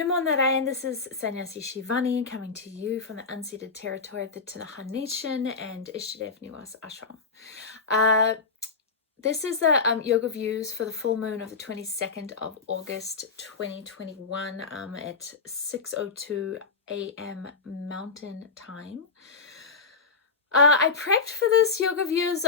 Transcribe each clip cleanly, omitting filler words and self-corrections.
Namo Narayan, this is Sannyasi Sivani coming to you from the unceded territory of the Tanaha Nation and Ishtadev Niwas Ashram. This is the yoga views for the full moon of the 22nd of August 2021 at 6:02 a.m. Mountain Time. I prepped for this yoga views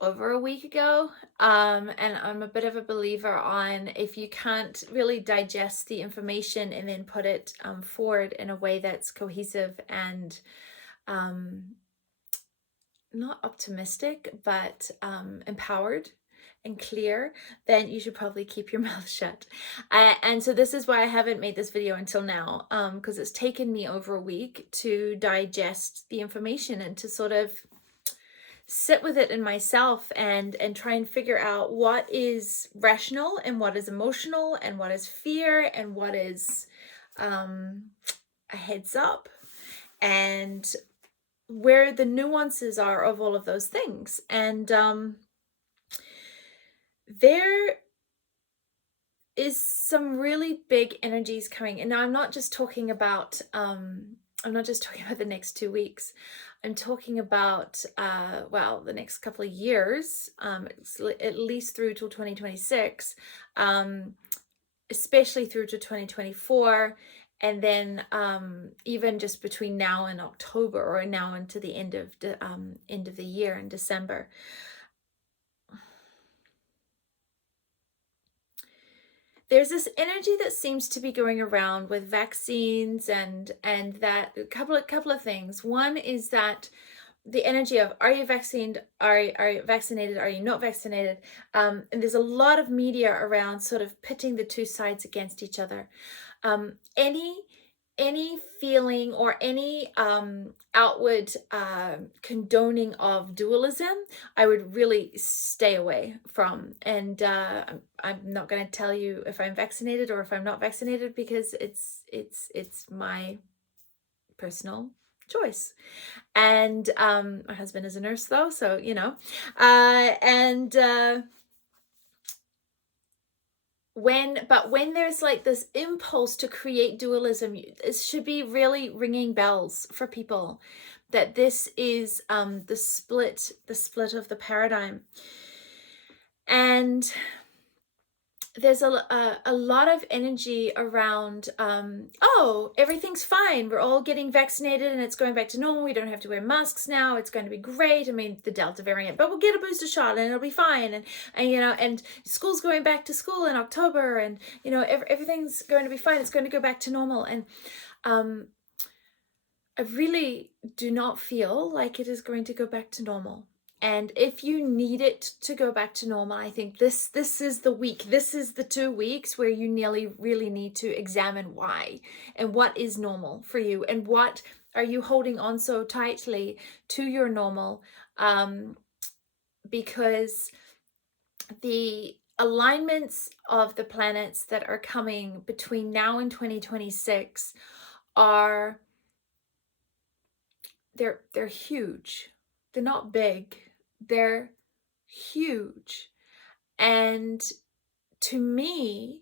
over a week ago, and I'm a bit of a believer on if you can't really digest the information and then put it forward in a way that's cohesive and not optimistic, but empowered and clear, then you should probably keep your mouth shut. And so this is why I haven't made this video until now, because it's taken me over a week to digest the information and to sort of sit with it in myself and try and figure out what is rational and what is emotional and what is fear and what is a heads up, and where the nuances are of all of those things. And there is some really big energies coming. And now I'm not just talking about the next 2 weeks. I'm talking about the next couple of years, at least through till 2026, especially through to 2024, and then even just between now and October, or now into the end of the year in December. There's this energy that seems to be going around with vaccines and that a couple of things. One is that the energy of, are you vaccinated? Are you vaccinated? Are you not vaccinated? And there's a lot of media around sort of pitting the two sides against each other. Any feeling or any outward condoning of dualism, I would really stay away from. And I'm not going to tell you if I'm vaccinated or if I'm not vaccinated, because it's my personal choice. And my husband is a nurse though, so you know. When there's like this impulse to create dualism, it should be really ringing bells for people that this is the split of the paradigm. And there's a lot of energy around, oh, everything's fine. We're all getting vaccinated and it's going back to normal. We don't have to wear masks now. It's going to be great. I mean, the Delta variant, but we'll get a booster shot and it'll be fine. And you know, and school's going back to school in October, and you know, everything's going to be fine. It's going to go back to normal. And I really do not feel like it is going to go back to normal. And if you need it to go back to normal, I think this is the week. This is the 2 weeks where you really need to examine why and what is normal for you, and what are you holding on so tightly to your normal, because the alignments of the planets that are coming between now and 2026 are they're huge. They're not big. They're huge. And to me,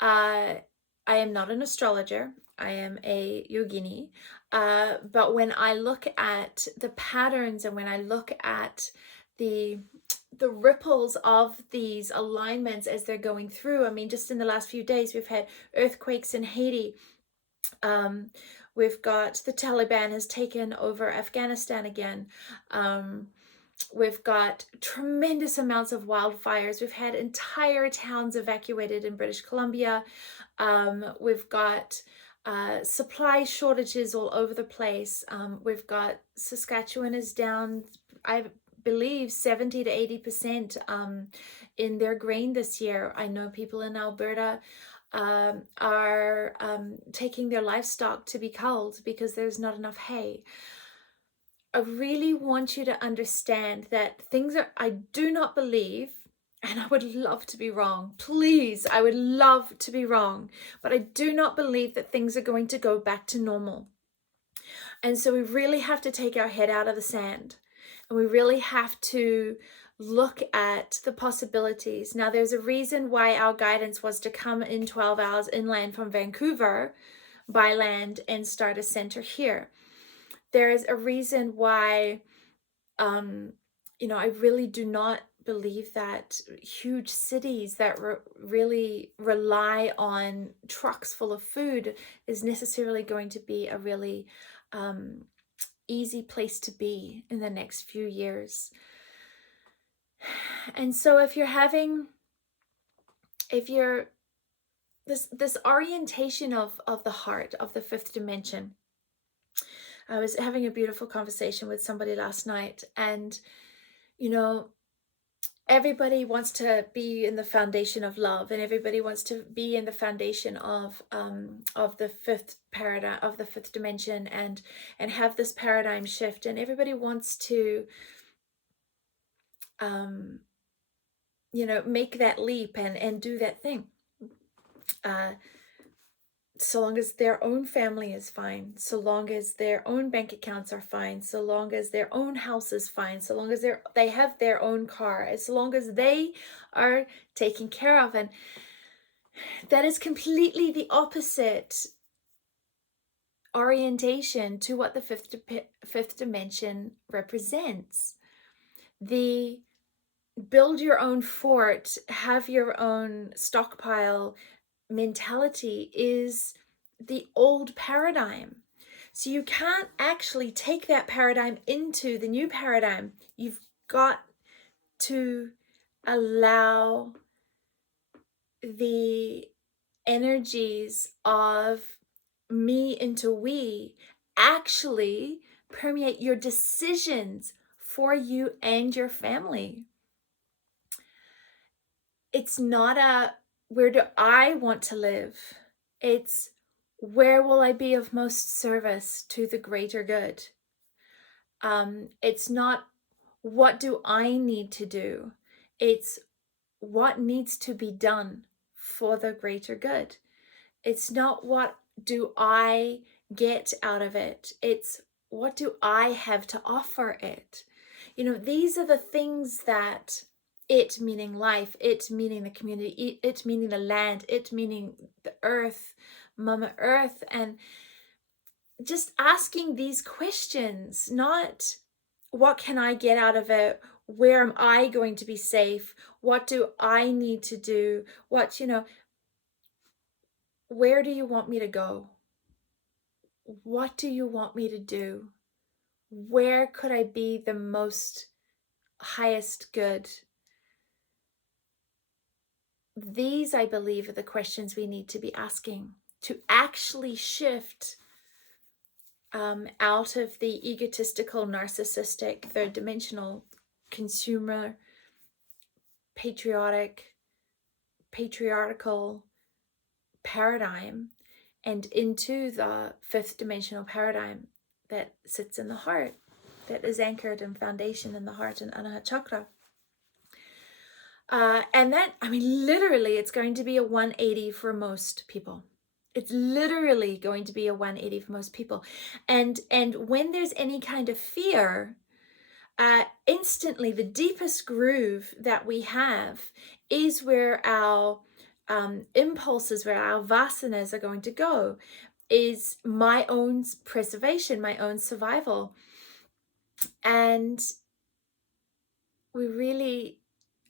I am not an astrologer. I am a yogini. But when I look at the patterns and when I look at the ripples of these alignments as they're going through, I mean, just in the last few days, we've had earthquakes in Haiti. We've got the Taliban has taken over Afghanistan again. We've got tremendous amounts of wildfires. We've had entire towns evacuated in British Columbia. We've got supply shortages all over the place. We've got Saskatchewan is down, I believe, 70 to 80% in their grain this year. I know people in Alberta are taking their livestock to be culled because there's not enough hay. I really want you to understand that I do not believe, and I would love to be wrong. Please, I would love to be wrong, but I do not believe that things are going to go back to normal. And so we really have to take our head out of the sand, and we really have to look at the possibilities. Now, there's a reason why our guidance was to come in 12 hours inland from Vancouver by land and start a center here. There is a reason why, I really do not believe that huge cities that really rely on trucks full of food is necessarily going to be a really easy place to be in the next few years. And so if you're this orientation of the heart, of the fifth dimension, I was having a beautiful conversation with somebody last night, and everybody wants to be in the foundation of love, and everybody wants to be in the foundation of the fifth paradigm, of the fifth dimension, and have this paradigm shift, and everybody wants to make that leap and do that thing. So long as their own family is fine, so long as their own bank accounts are fine, so long as their own house is fine, so long as they have their own car, as long as they are taken care of. And that is completely the opposite orientation to what the fifth dimension represents. The build your own fort, have your own stockpile mentality is the old paradigm. So you can't actually take that paradigm into the new paradigm. You've got to allow the energies of me into we actually permeate your decisions for you and your family. It's not a where do I want to live? It's where will I be of most service to the greater good? It's not what do I need to do? It's what needs to be done for the greater good. It's not what do I get out of it? It's what do I have to offer it? These are the things that it meaning life, it meaning the community, it meaning the land, it meaning the earth, Mama Earth, and just asking these questions, not what can I get out of it? Where am I going to be safe? What do I need to do? Where do you want me to go? What do you want me to do? Where could I be the most highest good? These, I believe, are the questions we need to be asking to actually shift out of the egotistical, narcissistic, third dimensional, consumer, patriarchal paradigm and into the fifth dimensional paradigm that sits in the heart, that is anchored in foundation in the heart and Anahata chakra. And that, literally, it's going to be a 180 for most people. It's literally going to be a 180 for most people. And when there's any kind of fear, instantly the deepest groove that we have is where our impulses, where our vasanas are going to go, is my own preservation, my own survival. And I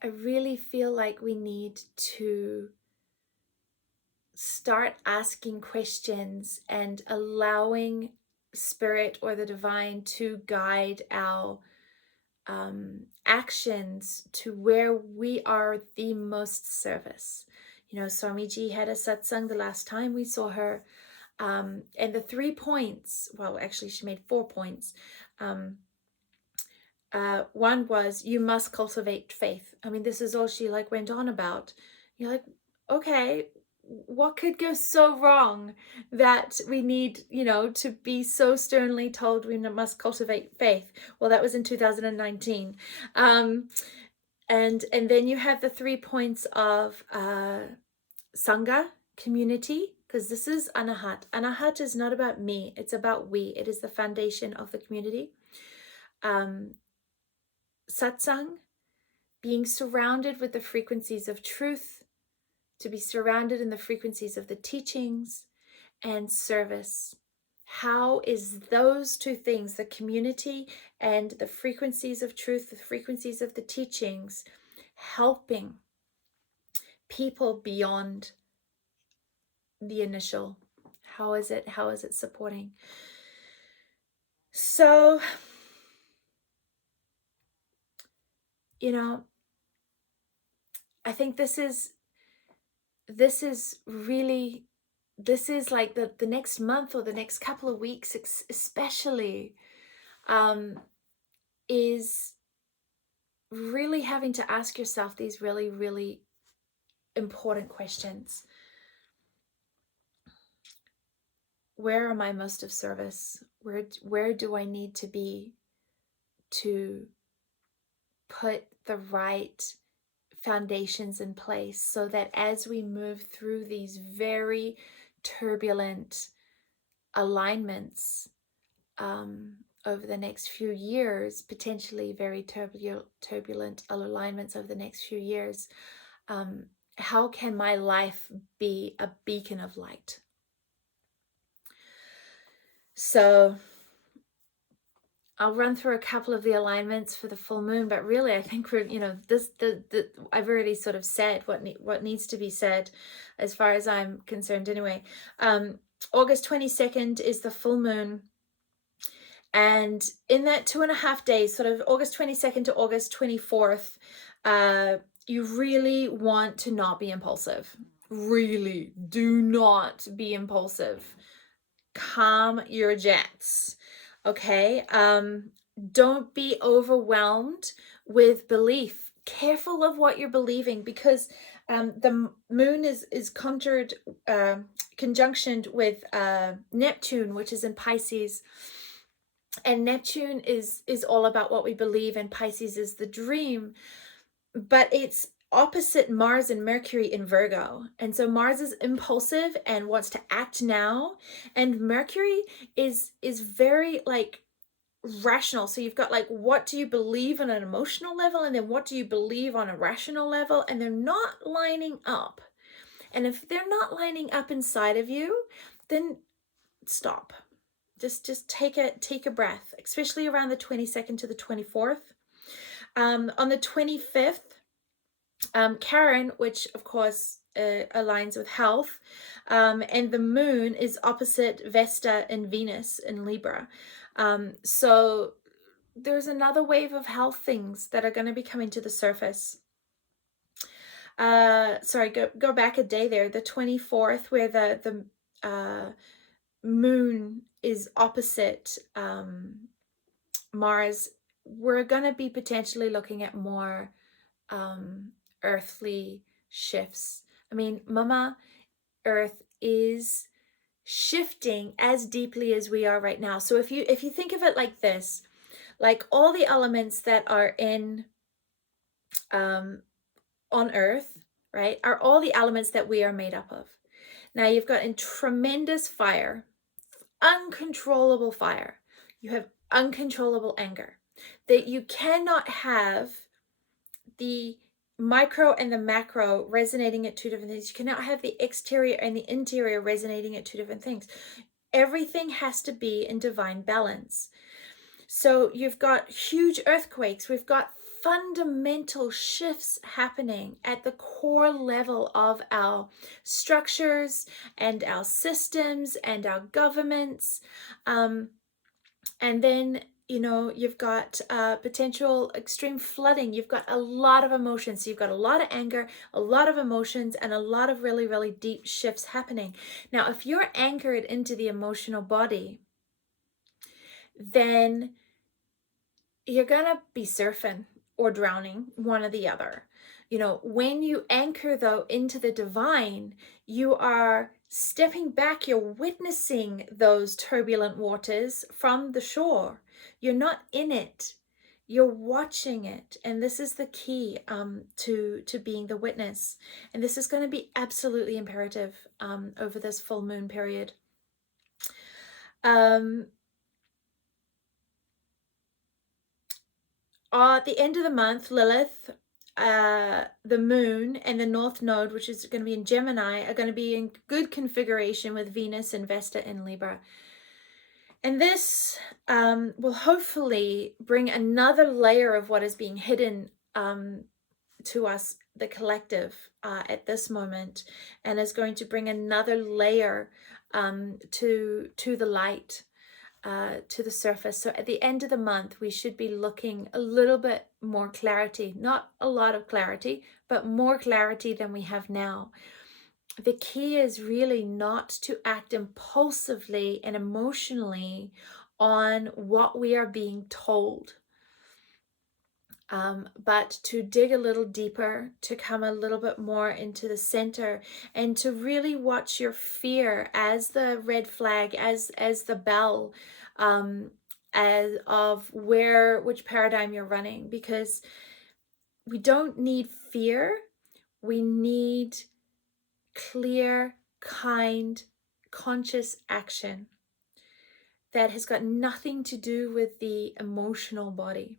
really feel like we need to start asking questions and allowing spirit or the divine to guide our actions to where we are the most service. Swamiji had a satsang the last time we saw her, and the 3 points, well, actually she made 4 points. One was, you must cultivate faith. This is all she went on about. You're like, okay, what could go so wrong that we need, to be so sternly told we must cultivate faith? Well, that was in 2019. And then you have the 3 points of Sangha, community, because this is Anahat. Anahat is not about me, it's about we. It is the foundation of the community. Satsang, being surrounded with the frequencies of truth, to be surrounded in the frequencies of the teachings, and service. How is those two things, the community and the frequencies of truth, the frequencies of the teachings, helping people beyond the initial? How is it supporting? So, I think this is really, this is like the next month or the next couple of weeks especially, is really having to ask yourself these really, really important questions. Where am I most of service? Where do I need to be to put the right foundations in place so that as we move through these very turbulent alignments over the next few years, potentially very turbulent alignments over the next few years, how can my life be a beacon of light? So I'll run through a couple of the alignments for the full moon, but really I think we're, I've already sort of said what needs to be said as far as I'm concerned anyway. August 22nd is the full moon. And in that 2.5 days, sort of August 22nd to August 24th, you really want to not be impulsive. Really do not be impulsive. Calm your jets. Okay. Don't be overwhelmed with belief. Careful of what you're believing, because the moon is conjunctioned with Neptune, which is in Pisces. And Neptune is all about what we believe, and Pisces is the dream. But it's opposite Mars and Mercury in Virgo. And so Mars is impulsive and wants to act now, and Mercury is very like rational. So you've got like, what do you believe on an emotional level, and then what do you believe on a rational level, and they're not lining up. And if they're not lining up inside of you, then stop. Just take a breath, especially around the 22nd to the 24th. On the 25th, Karen, which of course aligns with health, and the moon is opposite Vesta and Venus in Libra. So there's another wave of health things that are going to be coming to the surface. Sorry, go back a day there, the 24th, where the moon is opposite Mars. We're going to be potentially looking at more earthly shifts. I mean, Mama Earth is shifting as deeply as we are right now. So if you think of it like this, like all the elements that are in on Earth, right, are all the elements that we are made up of. Now you've got in tremendous fire, uncontrollable fire. You have uncontrollable anger. That you cannot have the micro and the macro resonating at two different things. You cannot have the exterior and the interior resonating at two different things. Everything has to be in divine balance. So you've got huge earthquakes. We've got fundamental shifts happening at the core level of our structures and our systems and our governments. And then, you've got potential extreme flooding. You've got a lot of emotions. So you've got a lot of anger, a lot of emotions, and a lot of really, really deep shifts happening. Now, if you're anchored into the emotional body, then you're going to be surfing or drowning, one or the other. When you anchor, though, into the divine, you are stepping back. You're witnessing those turbulent waters from the shore. You're not in it. You're watching it. And this is the key to being the witness. And this is going to be absolutely imperative over this full moon period. At the end of the month, Lilith the moon and the north node, which is going to be in Gemini, are going to be in good configuration with Venus and Vesta in Libra. And this will hopefully bring another layer of what is being hidden to us, the collective, at this moment, and is going to bring another layer to the light, to the surface. So at the end of the month, we should be looking a little bit more clarity, not a lot of clarity, but more clarity than we have now. The key is really not to act impulsively and emotionally on what we are being told, but to dig a little deeper, to come a little bit more into the center, and to really watch your fear as the red flag, as the bell, as of which paradigm you're running. Because we don't need fear, we need clear, kind, conscious action that has got nothing to do with the emotional body.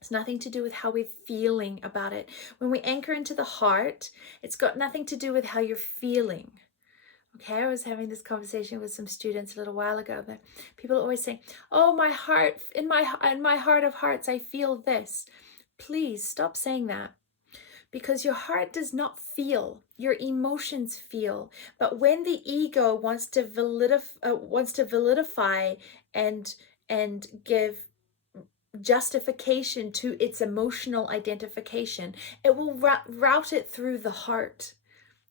It's nothing to do with how we're feeling about it. When we anchor into the heart, it's got nothing to do with how you're feeling. Okay, I was having this conversation with some students a little while ago, but people always say, "Oh, my heart, in my heart of hearts, I feel this." Please stop saying that, because your heart does not feel, your emotions feel. But when the ego wants to vilify and give justification to its emotional identification, it will route it through the heart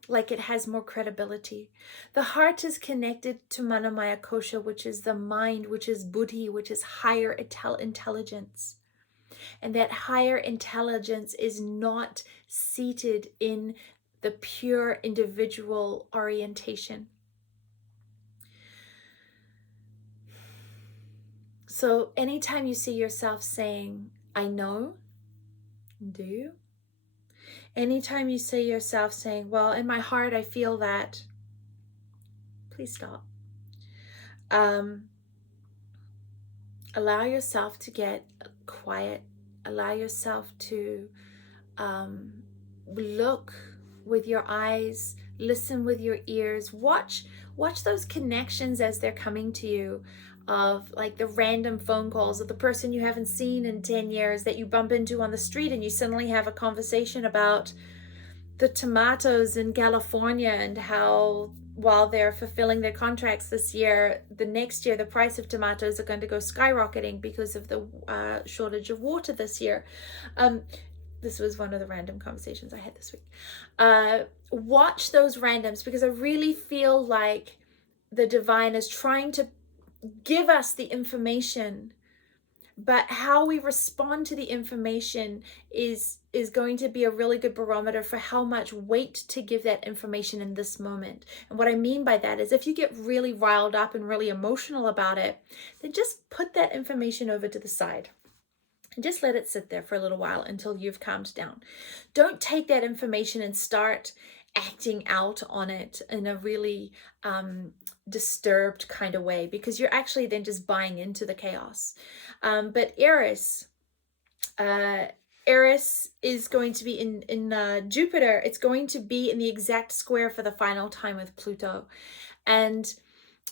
like it has more credibility. The heart is connected to Manomaya Kosha, which is the mind, which is buddhi, which is higher intelligence. And that higher intelligence is not seated in the pure individual orientation. So anytime you see yourself saying, "I know," do you? Anytime you see yourself saying, "Well, in my heart, I feel that," please stop. Allow yourself to get quiet. Allow yourself to look with your eyes, listen with your ears, watch those connections as they're coming to you, of like the random phone calls of the person you haven't seen in 10 years that you bump into on the street, and you suddenly have a conversation about the tomatoes in California and how, while they're fulfilling their contracts this year, the next year the price of tomatoes are going to go skyrocketing because of the shortage of water this year. This was one of the random conversations I had this week. Watch those randoms, because I really feel like the divine is trying to give us the information, but how we respond to the information is going to be a really good barometer for how much weight to give that information in this moment. And what I mean by that is, if you get really riled up and really emotional about it, then just put that information over to the side and just let it sit there for a little while until you've calmed down. Don't take that information and start acting out on it in a really disturbed kind of way, because you're actually then just buying into the chaos. But Eris is going to be in Jupiter. It's going to be in the exact square for the final time with Pluto. And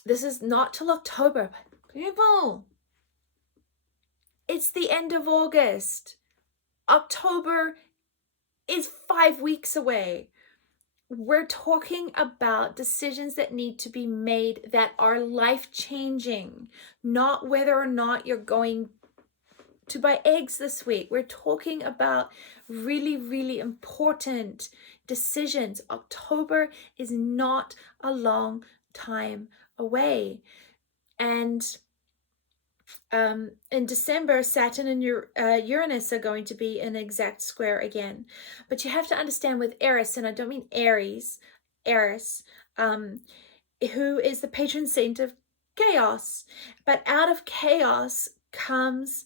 this is not till October. People, it's the end of August. October is 5 weeks away. We're talking about decisions that need to be made that are life-changing, not whether or not you're going to buy eggs this week. We're talking about really, really important decisions. October is not a long time away. And in December, Saturn and Uranus are going to be in exact square again. But you have to understand with Eris, and I don't mean Aries, Eris, who is the patron saint of chaos. But out of chaos comes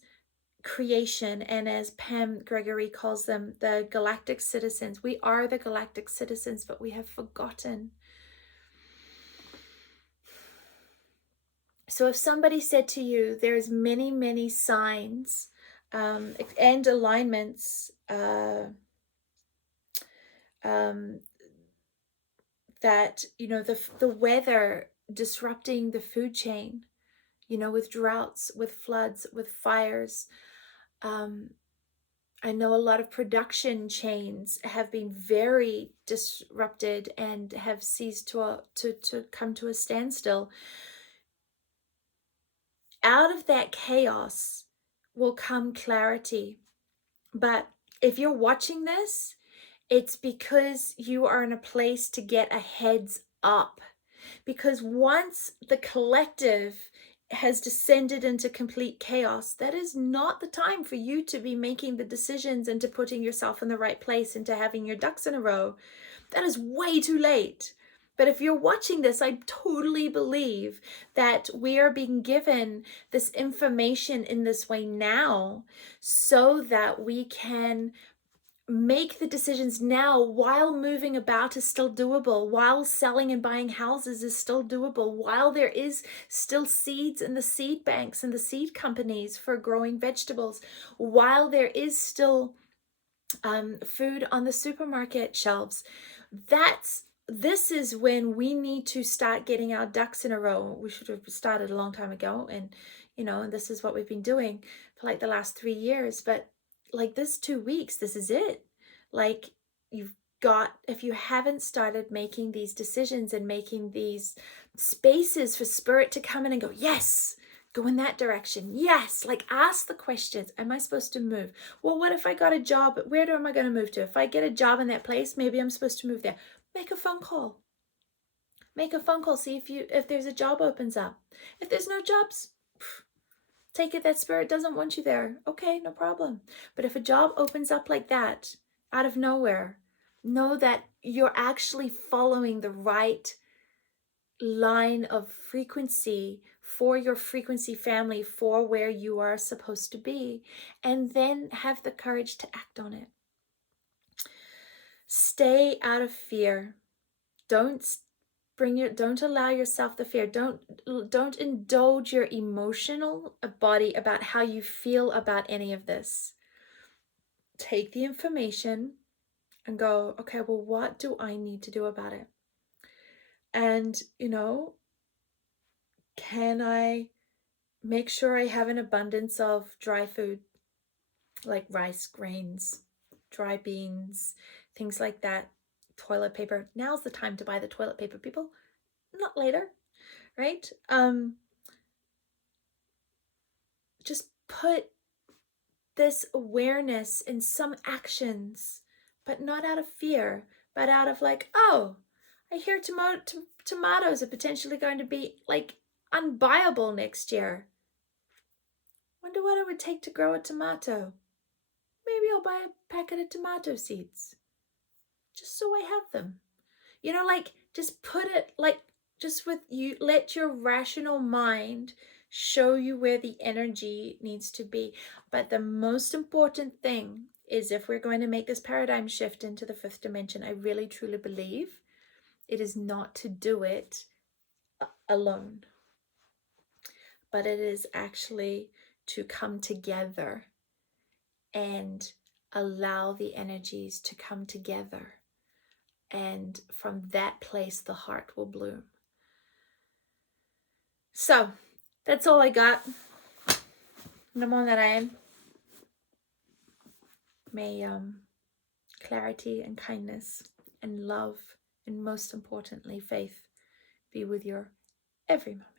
creation, and as Pam Gregory calls them, the galactic citizens. We are the galactic citizens, but we have forgotten. So if somebody said to you, there's many, many signs and alignments that, the weather disrupting the food chain, with droughts, with floods, with fires. I know a lot of production chains have been very disrupted and have ceased to come to a standstill. Out of that chaos will come clarity. But if you're watching this, it's because you are in a place to get a heads up. Because once the collective has descended into complete chaos, that is not the time for you to be making the decisions and to putting yourself in the right place and to having your ducks in a row. That is way too late. But if you're watching this, I totally believe that we are being given this information in this way now so that we can make the decisions now while moving about is still doable, while selling and buying houses is still doable, while there is still seeds in the seed banks and the seed companies for growing vegetables, while there is still food on the supermarket shelves. This is when we need to start getting our ducks in a row. We should have started a long time ago, and and this is what we've been doing for like the last 3 years. But like this 2 weeks, this is it. Like, if you haven't started making these decisions and making these spaces for spirit to come in and go, yes, go in that direction. Yes, like ask the questions. Am I supposed to move? Well, what if I got a job? Where am I going to move to? If I get a job in that place, maybe I'm supposed to move there. Make a phone call. Make a phone call. See if there's a job opens up. If there's no jobs, take it that spirit doesn't want you there. Okay, no problem. But if a job opens up like that, out of nowhere, know that you're actually following the right line of frequency for your frequency family, for where you are supposed to be, and then have the courage to act on it. Stay out of fear. Don't allow yourself the fear. Don't indulge your emotional body about how you feel about any of this. Take the information and go, okay, well, what do I need to do about it? And, can I make sure I have an abundance of dry food, like rice, grains, dry beans, things like that, toilet paper. Now's the time to buy the toilet paper, people, not later, right? Just put this awareness in some actions, but not out of fear, but out of like, oh, I hear tomatoes are potentially going to be like unbuyable next year. Wonder what it would take to grow a tomato. Maybe I'll buy a packet of tomato seeds just so I have them. Like just put it like just with you, let your rational mind show you where the energy needs to be. But the most important thing is, if we're going to make this paradigm shift into the fifth dimension, I really truly believe it is not to do it alone, but it is actually to come together and allow the energies to come together. And from that place, the heart will bloom. So that's all I got. Namo Narayan. May clarity and kindness and love, and most importantly, faith, be with your every moment.